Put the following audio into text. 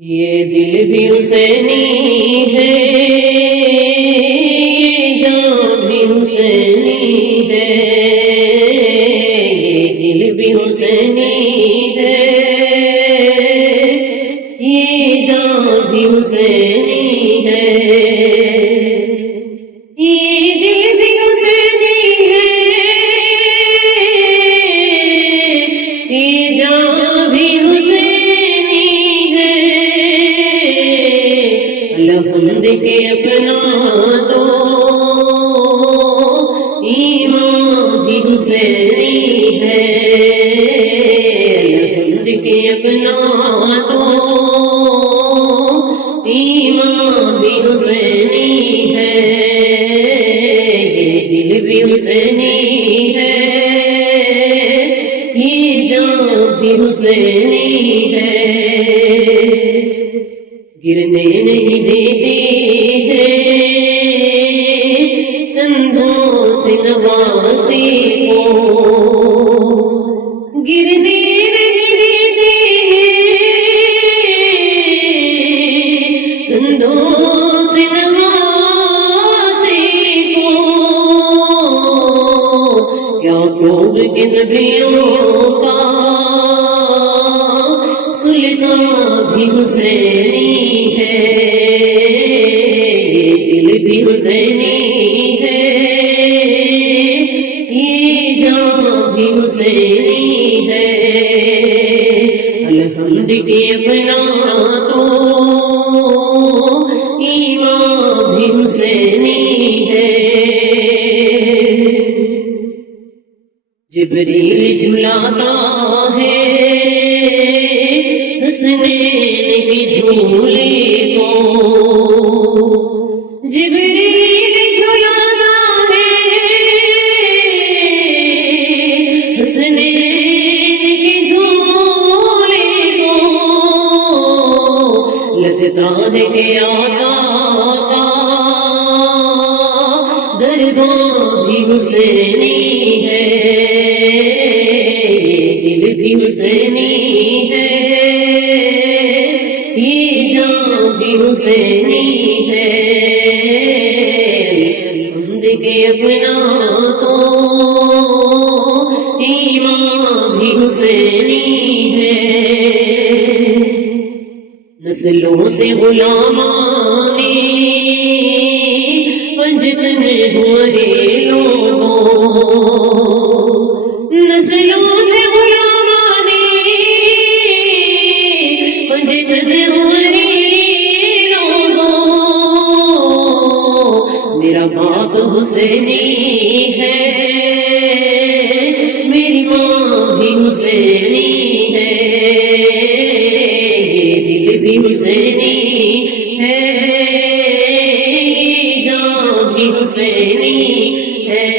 یہ دل بھی حسینی ہے، یہ جان بھی حسینی ہے، یہ دل بھی حسینی ہے، یہ جان بھی حسینی ہے، یہ دل بھی حسینی ہے، یہ جان بھی حسینی حمد کے اپنا دو، ایمان بھی حسینی ہے، حمد کے اپنا دو، ایمان بھی حسینی ہے، یہ دل بھی حسینی ہے، یہ جان بھی حسینی ہے، گرنے نہیں دیتے ہیں کندھوں سے نواسی کو، گرنے نہیں دیتے ہیں کندھوں سے نواسی کو، کیا فروغ کے نبیوں کا سلطان بھی حسینی ہے، دل بھی حسینی ہے، یہ جان بھی حسینی ہے، الحمد کے اپنا تو ایمان بھی حسینی ہے، جبریل جھلاتا ہے حسنین کے جھولے کو، جبریل جھلاتا ہے حسنین کے جھولے کو، لگتا ہے کہ آقا کا دربار بھی حسینی ہے، دل بھی حسینی ہے، یہ جان بھی حسینی ہے، حمد کے اپنا تو ایمان بھی حسینی ہے، نسلوں سے غلامانی پنجتن ہوئے لوگوں، نسلوں سے غلامانی پنجتن ہوئے لوگوں، میرا باپ حسینی ہے، میری ماں بھی حسینی ہے، دل بھی حسینی ہے، جان بھی حسینی ہے۔